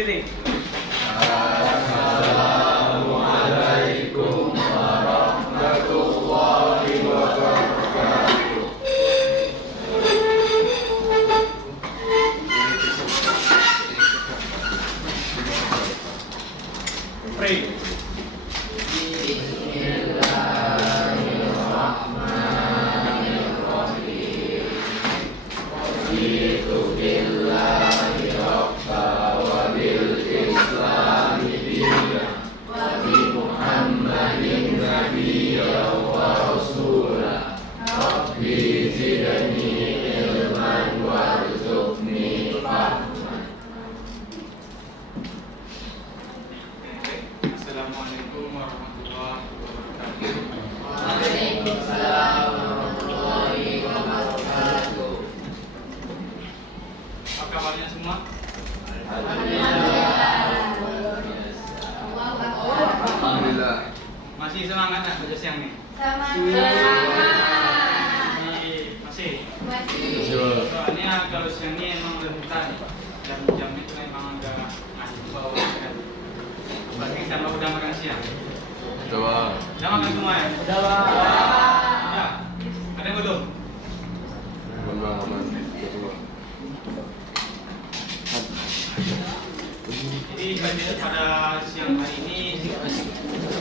Berdiri. Assalamualaikum warahmatullahi wabarakatuh. Pray. Assalamualaikum warahmatullahi wabarakatuh. Waalaikumsalam warahmatullahi wabarakatuh. Apa kabarnya semua? Alhamdulillah. Masih semangat nak baca siang nih? Masih. Soalnya kalau siang ini emang udah hutan, jam itu memang agak ngasih bawah kan. Berarti sama udah makan siang. Coba. Udah makan semua ya? Udah, Pak. Udah. Ada yang belum? Aman. Jadi pada siang hari ini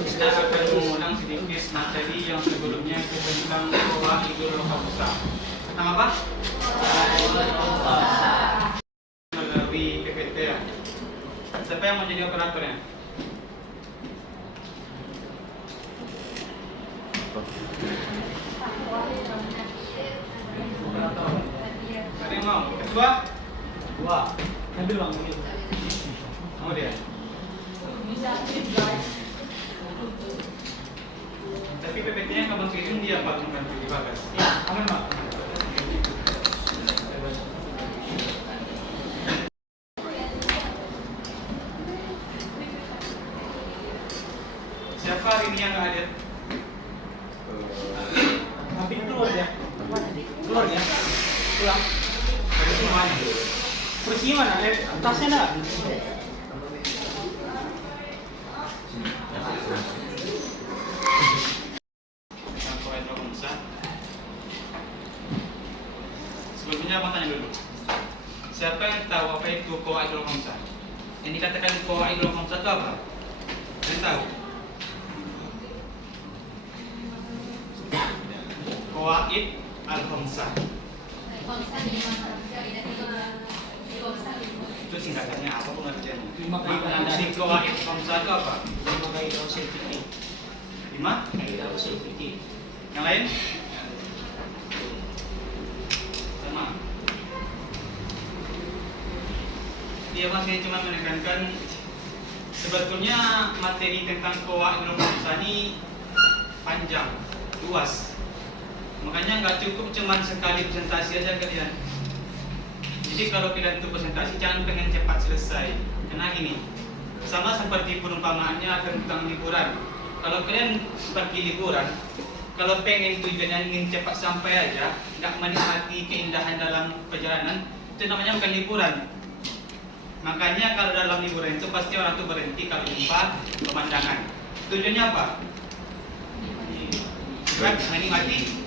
kita akan mengulang sedikit materi yang sebelumnya tentang Qawaidul Khamsah. Tentang apa? Melalui PPT ya. Siapa yang mau jadi operatornya? Ada yang mau? Ketua? Dua. Ambil Bang ini. Mau dia? Tapi PPT-nya kamu kirim dia Pak bukan di bagas. Ya, aman, Pak. Siapa hari ini yang nggak hadir? Tapi keluar ya. Keluar ya. Pulang. Dari semuanya. Kursinya mana? Tasnya enggak? Tentang Qawaidul Khamsah. Sebelumnya abang tanya dulu. Siapa yang tahu apa itu Qawaidul Khamsah? Yang dikatakan Qawaidul Khamsah itu apa? Ada yang tahu? Qawaid al-Khamsah. Itu singkatannya apa pengertiannya? 5 kaidah Si Qawaid Khamsah itu apa? 5 kaidah usul fikih. 5? Kaidah usul fikih. Yang lain? Sama. Dia masih cuma menekankan sebetulnya materi tentang Qawaidul Khamsah ini panjang, luas. Makanya nggak cukup cuma sekali presentasi aja kalian. Jadi kalau kalian tuh presentasi jangan pengen cepat selesai. Karena gini, sama seperti perumpamaannya tentang liburan. Kalau kalian pergi liburan, kalau pengen tujuannya ingin cepat sampai aja, nggak menikmati keindahan dalam perjalanan, itu namanya bukan liburan. Makanya kalau dalam liburan itu pasti orang tuh berhenti kalau jumpa pemandangan. Tujuannya apa? Bukan menikmati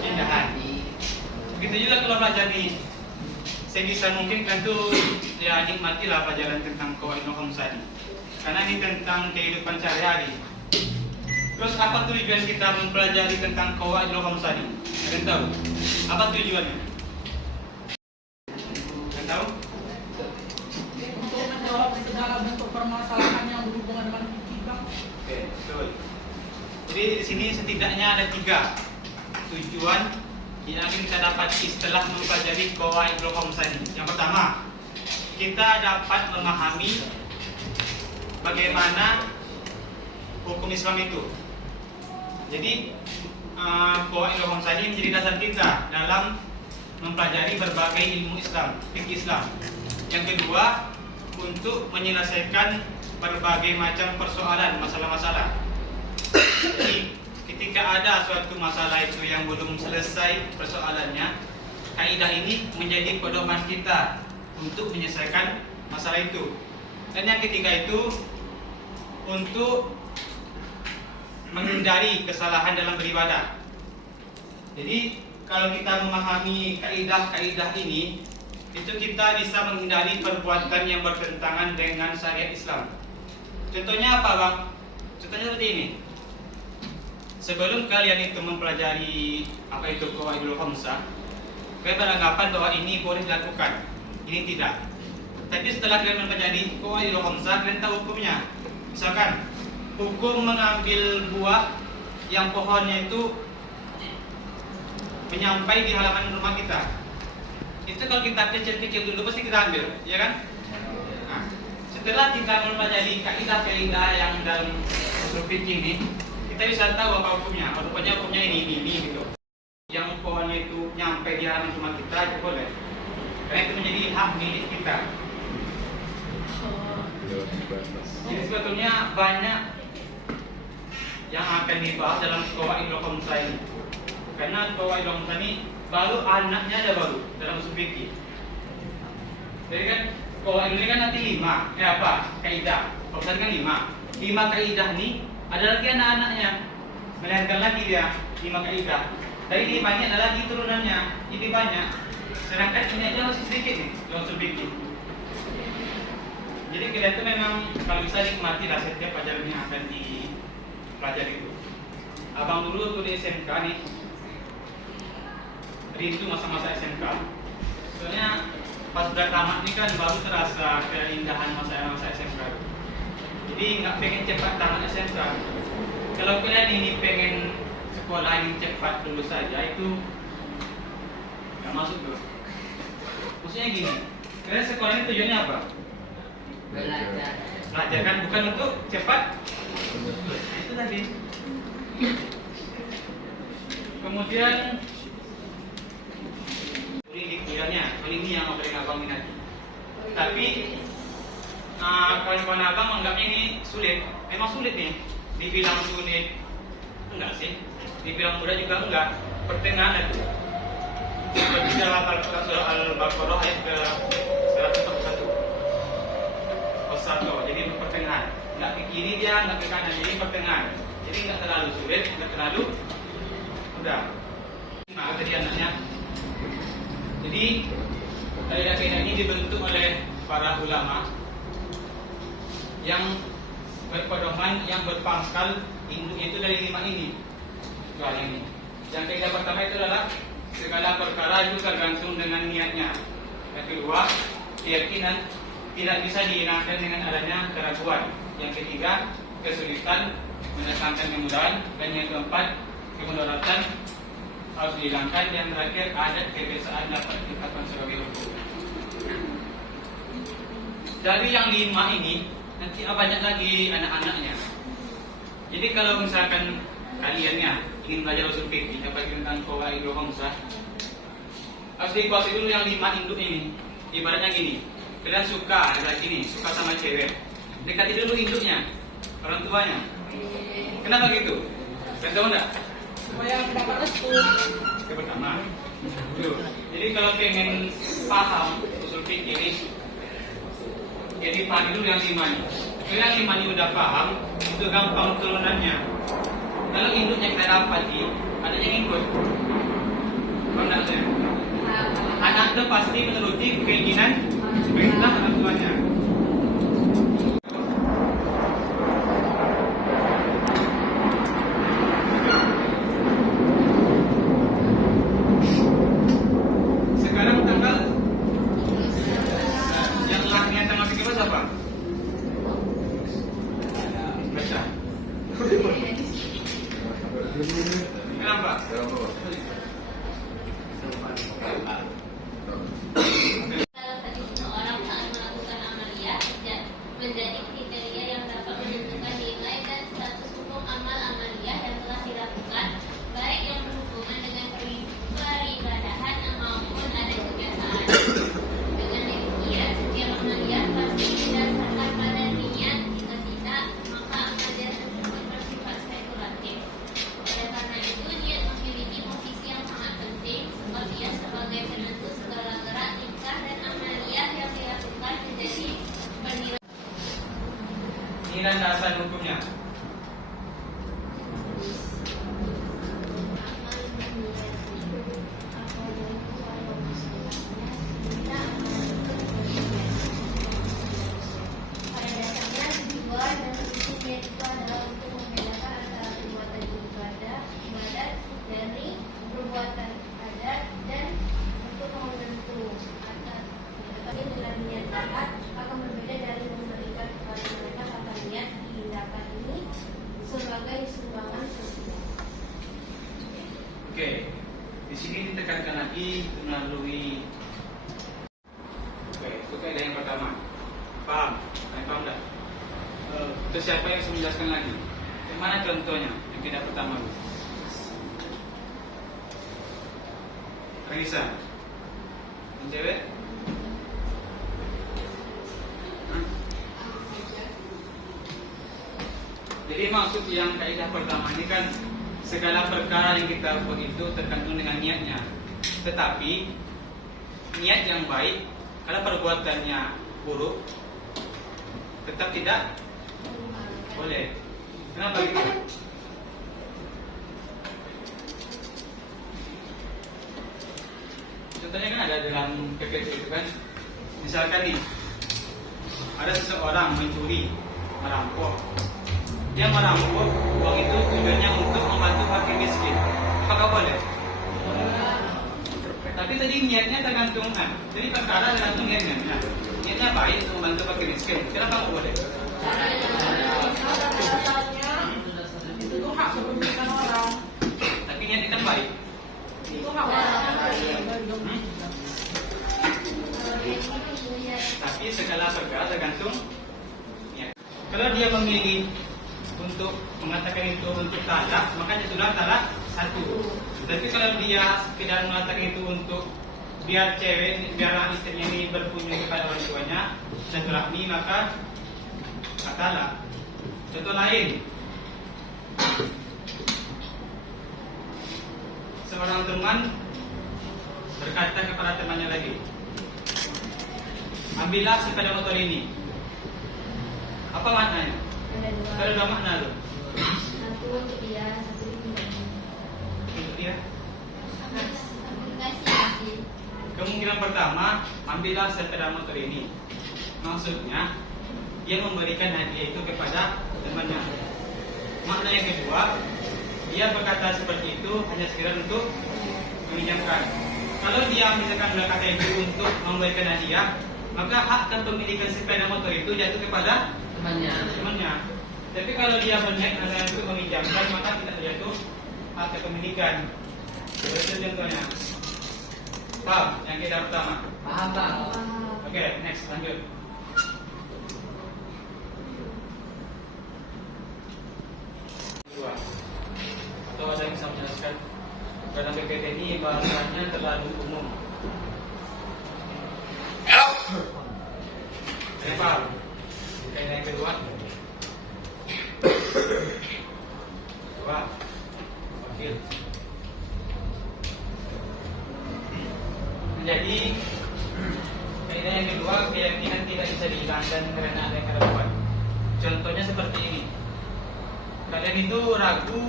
keindahan. Begitu juga kalau belajar nih, sebisa mungkin kan tuh ya nikmatilah pelajaran tentang Qawaidul Khamsah ini. Karena ini tentang kehidupan sehari-hari. Terus apa tujuan kita mempelajari tentang Qawaidul Khamsah ini? Ada yang tahu? Apa tujuannya? Ada yang tahu? Untuk menjawab segala bentuk permasalahan yang berhubungan dengan fikih, Bang. Oke, betul. Jadi di sini setidaknya ada 3 tujuan yang akan kita dapati setelah mempelajari Qawaidul Khamsah ini. Yang pertama, kita dapat memahami bagaimana hukum Islam itu. Jadi Qawaidul Khamsah ini menjadi dasar kita dalam mempelajari berbagai ilmu Islam, fikih Islam. Yang kedua, untuk menyelesaikan berbagai macam persoalan, masalah-masalah. Jadi ketika ada suatu masalah itu yang belum selesai persoalannya, kaidah ini menjadi pedoman kita untuk menyelesaikan masalah itu. Dan yang ketiga itu untuk menghindari kesalahan dalam beribadah. Jadi kalau kita memahami kaidah-kaidah ini, itu kita bisa menghindari perbuatan yang bertentangan dengan syariat Islam. Contohnya apa, Bang? Contohnya seperti ini. Sebelum kalian itu mempelajari apa itu qawaidul khamsah, kalian beranggapan bahwa ini boleh dilakukan, ini tidak. Tapi setelah kalian mempelajari qawaidul khamsah, kalian tahu hukumnya. Misalkan hukum mengambil buah yang pohonnya itu menyampai di halaman rumah kita. Itu kalau kita kecil-kecil dulu pasti kita ambil, ya kan? Nah, setelah kita mempelajari kaidah-kaidah yang dalam usul fikih ini, kita bisa tahu apa hukumnya. Rupanya hukumnya ini gitu. Yang pohonnya itu nyampe di halaman rumah kita itu boleh, karena itu menjadi hak milik kita. Jadi sebetulnya banyak yang akan dibahas dalam qawaidul khamsah ini. Karena qawaidul khamsah ini baru anaknya ada baru dalam usul fikih. Jadi kan qawaid ini kan nanti 5. Apa? Kaidah. Khamsah kan 5. 5 kaidah ini ada lagi anak-anaknya. Melahirkan lagi dia 5 kaidah. Dari 5 ini ada lagi turunannya. Ini banyak. Sedangkan ini aja masih sedikit nih dalam usul fikih. Jadi kita itu memang kalau bisa nikmati lah setiap pelajaran yang akan dipelajari itu. Abang dulu tuh di SMK nih, rindu masa-masa SMK. Soalnya pas udah tamat nih kan baru terasa keindahan masa SMK. Jadi nggak pengen cepat tamat SMK. Kalau kalian ini pengen sekolah ini cepat lulus saja itu nggak masuk tuh. Maksudnya gini, kalian sekolah ini tujuannya apa? Belajar kan, bukan untuk cepat. Nah, itu tadi. Kemudian ini ini yang paling abang minati. Tapi kawan-kawan abang menganggapnya ini sulit. Memang sulit nih. Dibilang sulit, enggak sih. Dibilang mudah juga enggak. Pertengahan itu. Seperti dalam surah Al-Baqarah ayat ke 141. Jadi pertengahan. Enggak ke kiri dia, enggak ke kanan. Jadi pertengahan. Jadi enggak terlalu sulit, enggak terlalu mudah. Nah, tadi anaknya. Jadi kaidah-kaidah ini dibentuk oleh para ulama yang berpedoman, yang berpangkal induknya itu dari 5 ini. Soal ini. Yang kaidah pertama itu adalah segala perkara itu tergantung dengan niatnya. Yang kedua, keyakinan tidak bisa dihilangkan dengan adanya keraguan. Yang ketiga, kesulitan mendatangkan kemudahan. Dan yang keempat, kemudaratan harus dihilangkan. Yang terakhir, adat kebiasaan dapat ditetapkan sebagai hukum. Dari yang 5 ini nanti banyak lagi anak-anaknya. Jadi kalau misalkan kalian ingin belajar usul fikih, apalagi tentang qawaidul khamsah, harus dikuasai dulu yang 5 induk ini. Ibaratnya gini, kalian suka lagi nih, suka sama cewek, dekati dulu induknya, orang tuanya. Kenapa gitu? Kalian tahu enggak? Supaya mendapat restu. Yang pertama. Jadi kalau pengen paham usul fikih ini, jadi paham dulu yang 5 ini. Kalau yang 5 ini udah paham, itu gampang turunannya. Kalau induknya kita dapati, anaknya ngikut. Kalau enggak saya, anak itu pasti menuruti keinginan perintah orang tuanya. Sekarang tanggal yang lahirnya tanggal 13 apa? Baca. Kenapa? Kalau tadi seseorang saat melakukan amaliyah menjadi kriteria yang dapat menentukan nilai dan status hukum amal-amaliyah yang telah dilakukan, baik yang berhubungan dengan peribadahan maupun ada kebiasaan. Dengan demikian, setiap amaliyah pasti didasarkan pada niat. Jika tidak, maka amaliyah tersebut bersifat spekulatif. Oleh karena itu, niat memiliki posisi yang sangat penting, sebab ia sebagai penentu segala gerak, tingkah, dan alasan hukumnya. Pada dasarnya tujuan dan fungsinya itu adalah untuk membedakan antara perbuatan ibadat dari perbuatan adat dan untuk menentu atas. Tetapi dengan niat zakat akan berbeda dari memberikan kepada mereka tanpa niat tindakan ini sebagai sumbangan sosial. Oke, di sini ditekankan lagi melalui. Oke, itu kaidah yang pertama. Paham? Paham tak? Itu siapa yang bisa menjelaskan lagi? Yang mana contohnya? Yang kaidah pertama. Risa, yang cewek? Hah? Jadi maksud yang kaidah pertama ini kan segala perkara yang kita buat itu tergantung dengan niatnya. Tetapi niat yang baik, kalau perbuatannya buruk, tetap tidak boleh. Kenapa gitu? Contohnya kan ada dalam PPT itu kan, misalkan nih, ada seseorang mencuri, merampok. Dia merampok, uang itu tujuannya untuk membantu fakir miskin. Apakah boleh? Tapi tadi niatnya tergantung, jadi perkara tergantung niatnya. Niatnya baik untuk membantu fakir miskin. Kenapa nggak boleh? Itu tuh hak kepemilikan orang. Tapi niatnya kan baik. Itu hak orang. Tapi segala perkara tergantung niat. Kalau dia memilih untuk mengatakan itu untuk talak, maka jatuhlah talak satu. Tapi kalau dia sekedar mengatakan itu untuk biar istrinya ini berkunjung kepada orang tuanya dan berahmi, maka talak. Contoh lain, seorang teman berkata kepada temannya lagi, ambillah sepeda motor ini. Apa maknanya? Ada dua makna loh. Satu untuk dia, satu Untuk dia. aplikasi. Kemungkinan pertama, ambillah sepeda motor ini. Maksudnya, dia memberikan hadiah itu kepada temannya. Makna yang kedua, dia berkata seperti itu hanya sekedar untuk meminjamkan. Kalau dia misalkan berkata itu untuk memberikan hadiah, maka hak kepemilikan sepeda motor itu jatuh kepada temannya. Tapi kalau dia berniat adalah untuk meminjamkan, maka tidak jatuh hak kepemilikan. Itu contohnya. Paham? Yang kita pertama. Paham tak? Oke, next, lanjut. Dua. Atau ada yang bisa menjelaskan? Karena PPT ini bahasannya terlalu umum. Saya paham. Kaidah yang kedua. Dua. Wakil. Jadi kaidah yang kedua, keyakinan tidak bisa dihilangkan karena ada yang keraguan. Contohnya seperti ini. Kalian itu ragu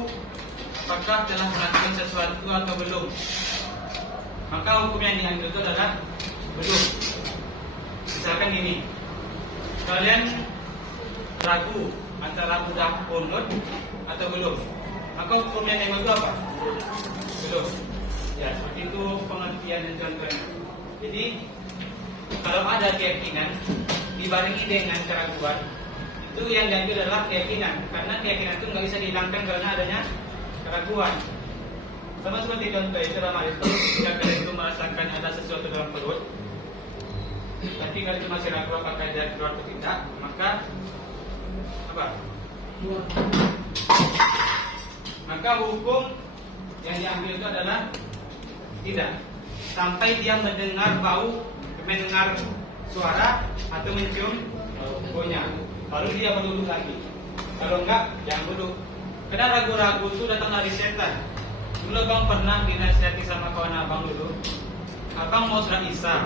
apakah telah melakukan sesuatu atau belum. Maka hukum yang diambil itu adalah belum. Misalkan ini, kalian ragu antara sudah kunut atau belum. Maka hukum yang diambil itu apa? Belum. Ya, seperti itu pengertian dan contohnya. Jadi, kalau ada keyakinan dibarengi dengan keraguan, itu yang diambil adalah keyakinan. Karena keyakinan itu nggak bisa dihilangkan karena adanya keraguan. Sama seperti contoh itu dalam hadis itu, jika kalian itu merasakan ada sesuatu dalam perut, tapi kalian itu masih ragu apakah dia keluar atau tidak, maka apa? Maka hukum yang diambil itu adalah tidak, sampai dia mendengar bau, mendengar suara atau mencium baunya, baru dia berwudu lagi. Kalau enggak, jangan wudu. Karena ragu-ragu itu datang dari setan. Dulu abang pernah dinasihati sama kawan abang dulu. Abang mau sholat isya,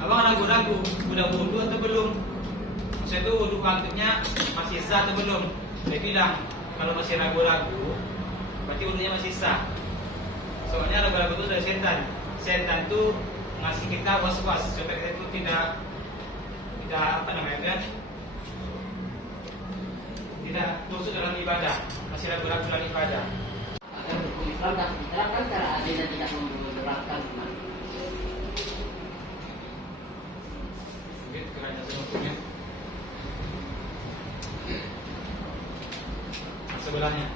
abang ragu-ragu, udah wudu atau belum? saya tuh wudhu maksudnya masih sah atau belum. Dia bilang kalau masih ragu-ragu berarti wudhunya masih sah. Soalnya ragu-ragu itu dari setan. Setan tuh ngasih kita was-was supaya kita itu tidak apa namanya kan? Tidak tusuk dalam ibadah, masih ragu-ragu dalam ibadah. Agar hukum Islam dapat diterapkan secara adil dan tidak memberatkan umat. Mungkin kerana sebetulnya sebelahnya.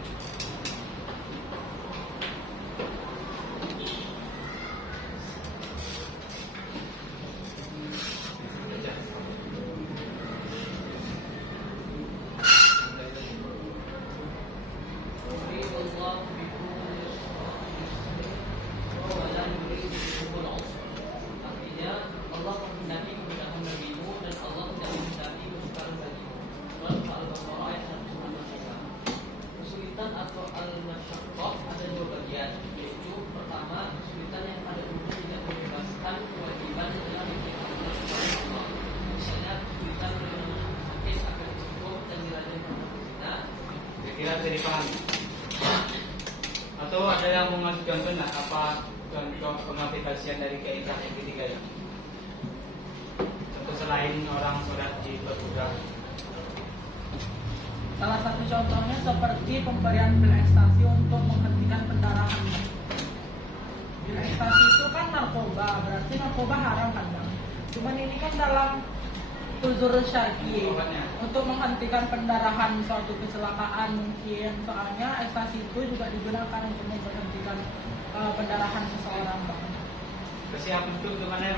Artinya Allah menghendaki kemudahan bagimu dan Allah tidak menghendaki kesukaran bagimu. Surat Al-Baqarah ayat 165. Kesulitan atau al-masyaqqah ada dua bagian, yaitu pertama kesulitan yang pada umumnya tidak membebaskan kewajiban dalam ibadah kepada Allah. Misalnya kesulitan menolong sakit akan cukup dan dirajam berzina. Kira-kira bisa dipahami. Atau ada yang mau ngasih contoh nak apa contoh pengaplikasian dari kaidah yang ketiga ini? Contoh selain orang sholat di berbuka. Salah satu contohnya seperti pemberian pil ekstasi untuk menghentikan pendarahan. Pil ekstasi itu kan narkoba, berarti narkoba haram kan Bang? Cuman ini kan dalam uzur syar'i untuk menghentikan pendarahan suatu kecelakaan mungkin. Soalnya ekstasi itu juga digunakan untuk menghentikan pendarahan seseorang Bang. Siap untuk mana?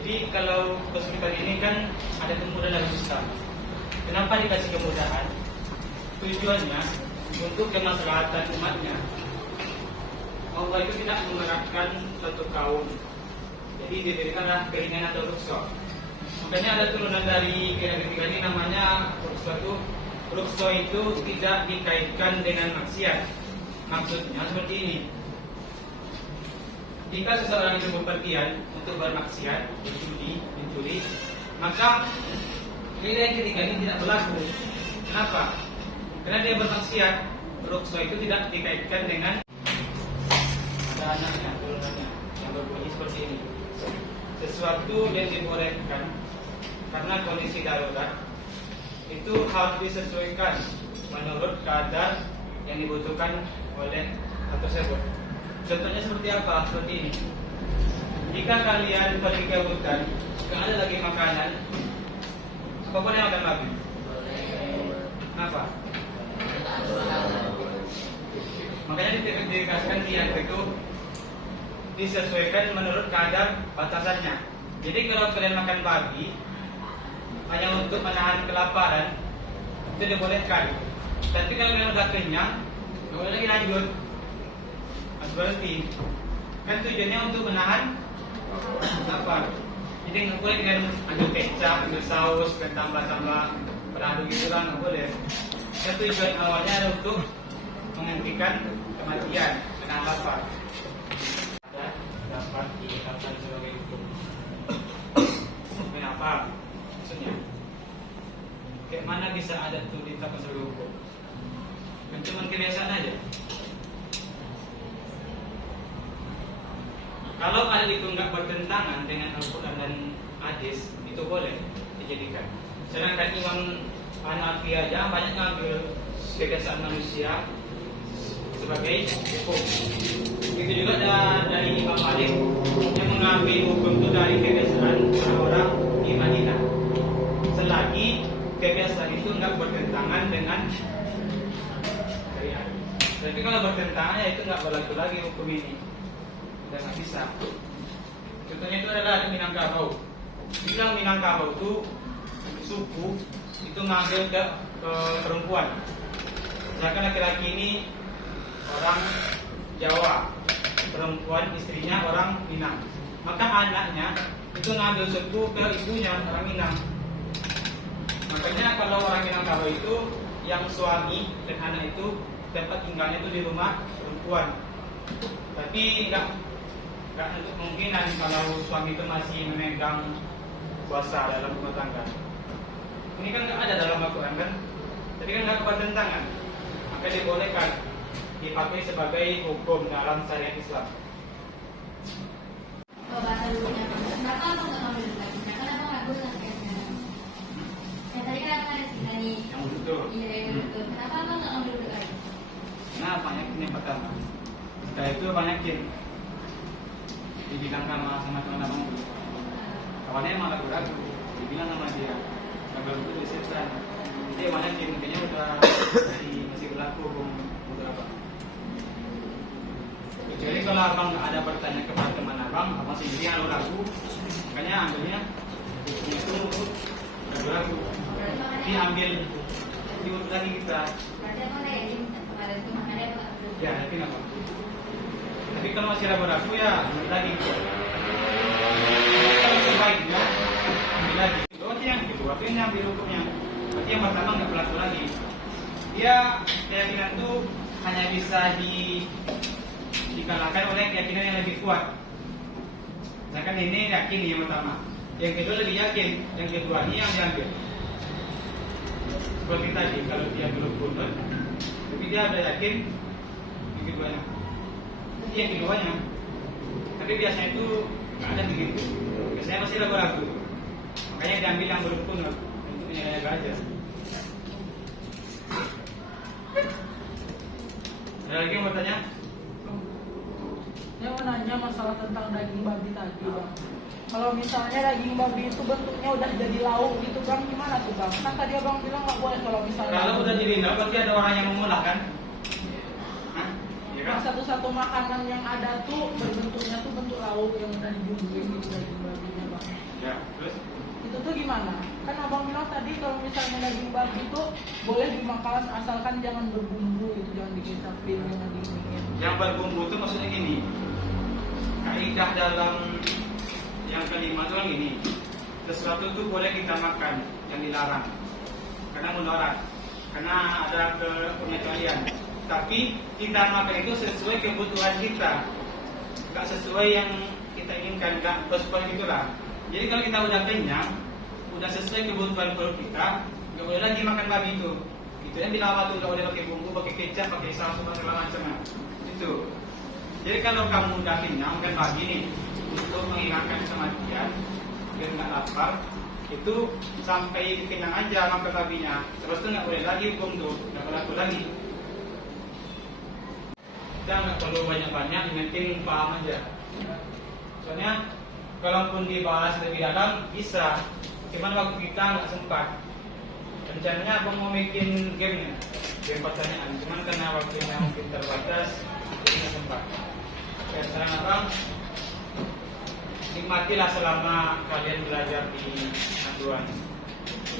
Jadi kalau kesulitan ini kan ada kemudahan dalam Islam. Kenapa dikasih kemudahan? Tujuannya untuk kemaslahatan umatnya. Allah itu tidak mengeratkan satu kaum. Jadi diberikanlah keringanan atau rukhsah. Makanya ada turunan dari kaidah ketiga ini namanya rukhsah itu tidak dikaitkan dengan maksiat. Maksudnya seperti ini. Jika seseorang itu berpergian untuk bermaksiat, mencuri, maka kaidah yang ketiga ini tidak berlaku. Kenapa? Karena dia bermaksiat, rukhsah itu tidak dikaitkan dengan ada anaknya, turunannya yang berbunyi seperti ini. Sesuatu yang dibolehkan karena kondisi darurat itu harus disesuaikan menurut kadar yang dibutuhkan oleh hal tersebut. Contohnya seperti apa? Seperti ini. Jika kalian pergi ke hutan, tidak ada lagi makanan, apa boleh makan lagi? Kenapa? Makanya dikasihkan niat itu disesuaikan menurut kadar batasannya. Jadi kalau kalian makan babi hanya untuk menahan kelaparan, itu dibolehkan. Tapi kalau kalian sudah kenyang, nggak boleh lagi lanjut. Berarti kan tujuannya untuk menahan lapar. Jadi nggak boleh dengan ambil kecap, ambil saus, dan tambah-tambah beradu gitu kan, nggak boleh. Dan tujuan awalnya adalah untuk menghentikan kematian, menahan lapar. Dan dapat ditetapkan sebagai hukum. Kenapa? Maksudnya, kayak mana bisa ada tuh ditetapkan sebagai hukum? Kan cuma kebiasaan aja. Kalau ada itu nggak bertentangan dengan Al-Quran dan hadis, itu boleh dijadikan. Sedangkan Imam Hanafi aja banyak ngambil kebiasaan manusia sebagai hukum. Begitu juga dari Imam Malik yang mengambil hukum itu dari kebiasaan orang-orang di Madinah. Selagi kebiasaan itu nggak bertentangan dengan syariat. Tapi kalau bertentangan ya itu nggak berlaku lagi hukum ini. Dan nggak bisa. Contohnya itu adalah Minangkabau. Bilang Minangkabau itu suku itu mengambil ke perempuan. Sedangkan laki-laki ini orang Jawa, perempuan istrinya orang Minang. Maka anaknya itu mengambil suku ke ibunya orang Minang. Makanya kalau orang Minangkabau itu yang suami dan anak itu tempat tinggalnya itu di rumah perempuan. Tapi enggak nggak untuk kemungkinan kalau suami itu masih memegang kuasa dalam rumah tangga. Ini kan nggak ada dalam Al-Quran kan, jadi kan nggak bertentangan, maka dibolehkan dipakai sebagai hukum dalam syariat Islam. Kalau bahasa dulunya, kenapa aku nggak ngambil dulu lagi? Kenapa nggak gue nggak kayak sekarang? Ya tadi kan ada cerita nih. Yang betul. Iya itu betul. Kenapa aku nggak ngambil dulu lagi? Nah, banyakin yang pertama. Setelah itu banyakin dibilang sama teman-teman dulu. Kawannya emang ragu-ragu, dibilang sama dia ragu-ragu itu setan. Jadi banyakin kayaknya udah masih berlaku beberapa. Kecuali kalau abang nggak ada bertanya kepada teman abang sendiri yang ragu, makanya ambilnya itu ragu-ragu. Jadi ambil diurut lagi kita. Berarti aku kayak gini kemarin tuh makanya aku nggak ambil. Ya, tapi nggak apa-apa. Tapi kalau masih ragu-ragu ya ambil lagi. Kalau sebaiknya ambil lagi. Berarti yang kedua, tapi ini ambil hukumnya. Berarti yang pertama nggak berlaku lagi. Dia keyakinan itu hanya bisa dikalahkan oleh keyakinan yang lebih kuat. Misalkan ini yakin yang pertama, yang kedua lebih yakin, yang kedua ini yang diambil. Seperti tadi, kalau dia belum kunut, tapi dia ada yakin yang keduanya. Jadi yang keduanya, tapi biasanya itu nggak ada begitu. Biasanya masih ragu-ragu. Makanya diambil yang belum kunut untuk menjaga aja. Ada lagi yang mau tanya? Saya mau nanya masalah tentang daging babi tadi, Bang. Kalau misalnya daging babi itu bentuknya udah jadi lauk gitu, Bang, gimana tuh, Bang? Kan tadi Abang bilang nggak boleh kalau misalnya. Kalau udah jadi lauk, berarti ada orang yang mengolah kan? Hah? Iya kan? Yang satu-satu makanan yang ada tuh berbentuknya tuh bentuk lauk yang udah dibumbuin gitu daging babinya, Bang. Ya, terus? Itu tuh gimana? Kan Abang bilang tadi kalau misalnya daging babi itu boleh dimakan asalkan jangan berbumbu itu, jangan dikecapin, jangan diiniin. Yang berbumbu itu maksudnya gini. Kaidah dalam yang kelima itu kan gini. Sesuatu itu boleh kita makan yang dilarang karena mudarat, karena ada pengecualian. Tapi kita makan itu sesuai kebutuhan kita, nggak sesuai yang kita inginkan, nggak sesuai gitulah. Jadi kalau kita udah kenyang, udah sesuai kebutuhan perut kita, nggak boleh lagi makan babi itu. Itu yang dilawat tuh nggak boleh pakai bumbu, pakai kecap, pakai saus, segala macam. Itu. Jadi kalau kamu udah kenyang makan babi nih, untuk menghilangkan kematian, biar nggak lapar, itu sampai kenyang aja makan babinya. Terus tuh nggak boleh lagi hukum tuh, nggak berlaku lagi. Kita nggak perlu banyak-banyak, yang penting paham aja. Soalnya kalaupun dibahas lebih dalam bisa, cuman waktu kita nggak sempat. Rencananya abang mau bikin game pertanyaan, cuman karena waktunya mungkin terbatas, jadi nggak sempat. Ya, sekarang abang nikmatilah selama kalian belajar di Naduan.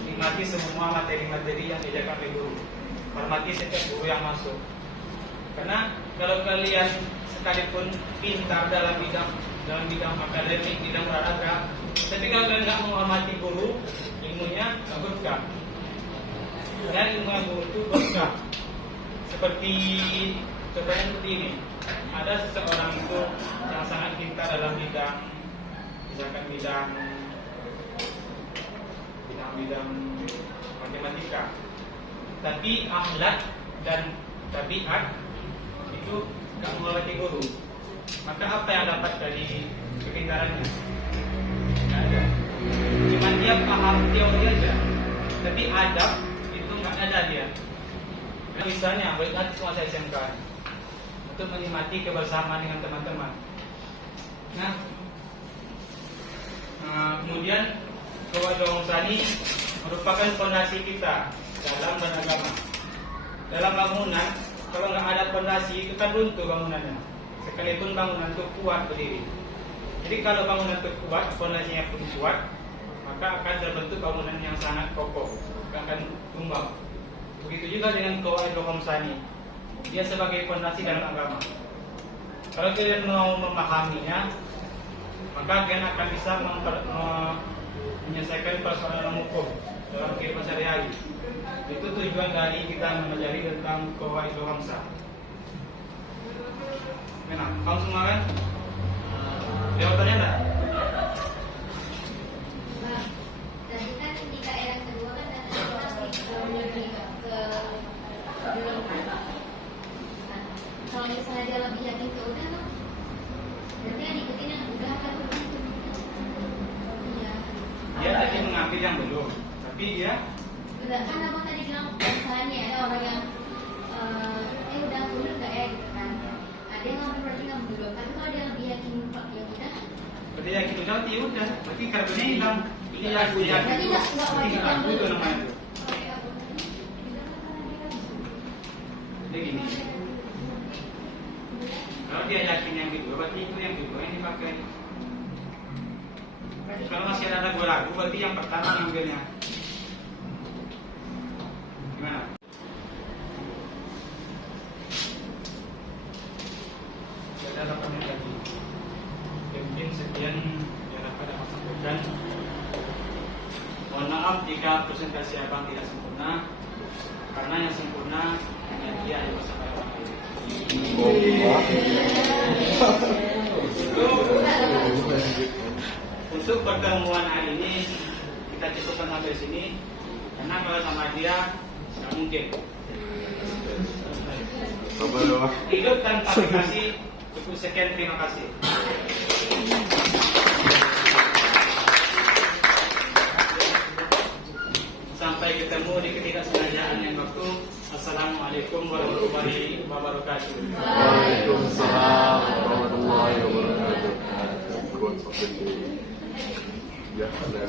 Nikmati semua materi-materi yang diajarkan oleh guru. Hormati setiap guru yang masuk. Karena kalau kalian sekalipun pintar dalam bidang akademik, bidang olahraga, tapi kalau kalian nggak menghormati guru, ilmunya nggak berkah. Karena ilmu guru itu berkah. Seperti contohnya seperti ini. Ada seseorang itu yang sangat pintar dalam misalkan bidang matematika, tapi akhlak dan tabiat itu nggak menghormati guru. Maka apa yang dapat dari kepintarannya? Nggak ada. Cuma dia paham teori aja, tapi adab itu nggak ada dia. Nah, misalnya, nanti semua saya SMK untuk menikmati kebersamaan dengan teman-teman. Nah, kemudian kewajiban Sani merupakan fondasi kita dalam beragama. Dalam bangunan, kalau nggak ada fondasi itu kan runtuh bangunannya. Sekalipun bangunan itu kuat berdiri. Jadi kalau bangunan itu kuat, fondasinya pun kuat, maka akan terbentuk bangunan yang sangat kokoh, akan tumbang. Begitu juga dengan kewajiban Sani. Dia sebagai fondasi dalam agama. Kalau kalian mau memahaminya, maka kalian akan bisa menyelesaikan persoalan hukum dalam kehidupan sehari-hari. Itu tujuan dari kita mempelajari tentang Qawaidul Khamsah. Enak, kamu semua kan? Jawabannya enggak? Nah, tadi kan di KR yang kedua kan ada lebih ke belum kan. Nah, kalau misalnya dia lebih yakin ke udah tuh, berarti yang diikutin yang udah kan? Iya. Dia tadi mengambil yang belum, tapi dia Udah kan abang tadi bilang misalnya ada orang yang udah mundur nggak ya gitu kan? Nah, dia ngambil berarti ngambil dulu. Tapi kalau dia lebih yakin pak ya udah. berarti yakin udah, berarti udah. Berarti kartunya hilang. Ini aku yakin Berarti itu. nggak Berarti wajib nggak aku ngambil itu dulu. namanya itu. Oke, abang. Jadi gini. Kalau dia yakin yang kedua, berarti itu yang kedua yang dipakai. Kalau masih ada ragu-ragu, berarti yang pertama ngambilnya. Gimana? Ada 8 menit lagi. Ya, mungkin sekian yang dapat aku sampaikan. Mohon maaf jika presentasi abang tidak sempurna, karena yang sempurna hanya dia yang bisa abang pilih. Untuk pertemuan hari ini kita cukupkan sampai sini, karena kalau sama dia nggak mungkin. Apa doang? Hidup tanpa kasih. Cukup sekian, terima kasih. Sampai ketemu di ketidaksengajaan yang waktu. Assalamualaikum warahmatullahi wabarakatuh. Waalaikumsalam warahmatullahi wabarakatuh. Ya, ada